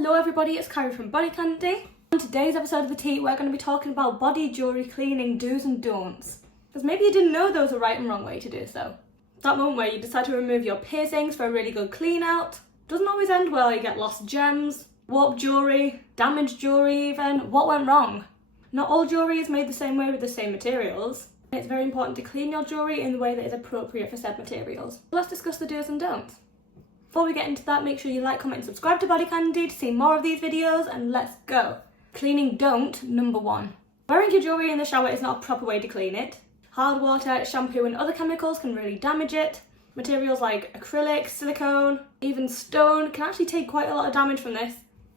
Hello everybody, it's Carrie from BodyCandy. On today's episode of The Tea, we're going to be talking about body jewellery cleaning do's and don'ts. Because maybe you didn't know there was a right and wrong way to do so. That moment where you decide to remove your piercings for a really good clean out doesn't always end well. You get lost gems, warped jewellery, damaged jewellery even. What went wrong? Not all jewellery is made the same way with the same materials. It's very important to clean your jewellery in the way that is appropriate for said materials. Let's discuss the do's and don'ts. Before we get into that, make sure you like, comment and subscribe to BodyCandy to see more of these videos, and let's go. Cleaning don't number 1. Wearing your jewellery in the shower is not a proper way to clean it. Hard water, shampoo and other chemicals can really damage it. Materials like acrylic, silicone, even stone can actually take quite a lot of damage from this.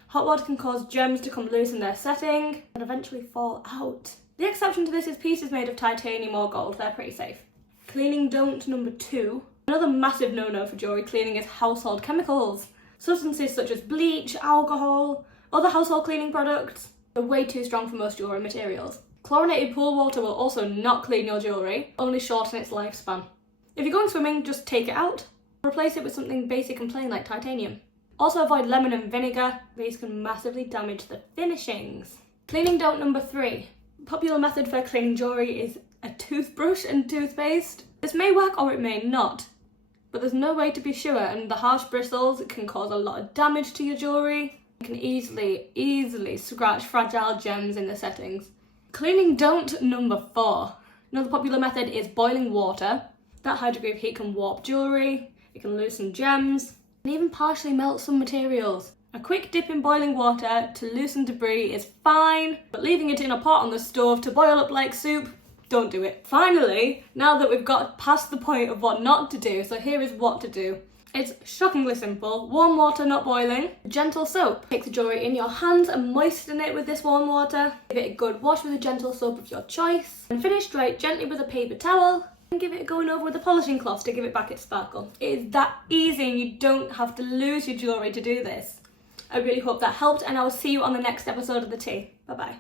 Hot water can cause gems to come loose in their setting and eventually fall out. The exception to this is pieces made of titanium or gold, they're pretty safe. Cleaning don't number 2. Another massive no-no for jewellery cleaning is household chemicals. Substances such as bleach, alcohol, other household cleaning products are way too strong for most jewellery materials. Chlorinated pool water will also not clean your jewellery, only shorten its lifespan. If you're going swimming, just take it out. Replace it with something basic and plain like titanium. Also avoid lemon and vinegar, these can massively damage the finishings. Cleaning don't number 3. A popular method for cleaning jewellery is a toothbrush and toothpaste. This may work or it may not, but there's no way to be sure, and the harsh bristles can cause a lot of damage to your jewellery. You can easily scratch fragile gems in the settings. Cleaning don't number 4. Another popular method is boiling water. That high degree of heat can warp jewellery, it can loosen gems, and even partially melt some materials. A quick dip in boiling water to loosen debris is fine, but leaving it in a pot on the stove to boil up like soup, don't do it. Finally, now that we've got past the point of what not to do, so here is what to do. It's shockingly simple. Warm water, not boiling. Gentle soap. Take the jewellery in your hands and moisten it with this warm water. Give it a good wash with a gentle soap of your choice. And finish, dry it gently with a paper towel. And give it a going over with a polishing cloth to give it back its sparkle. It is that easy and you don't have to lose your jewellery to do this. I really hope that helped, and I will see you on the next episode of The Tea. Bye bye.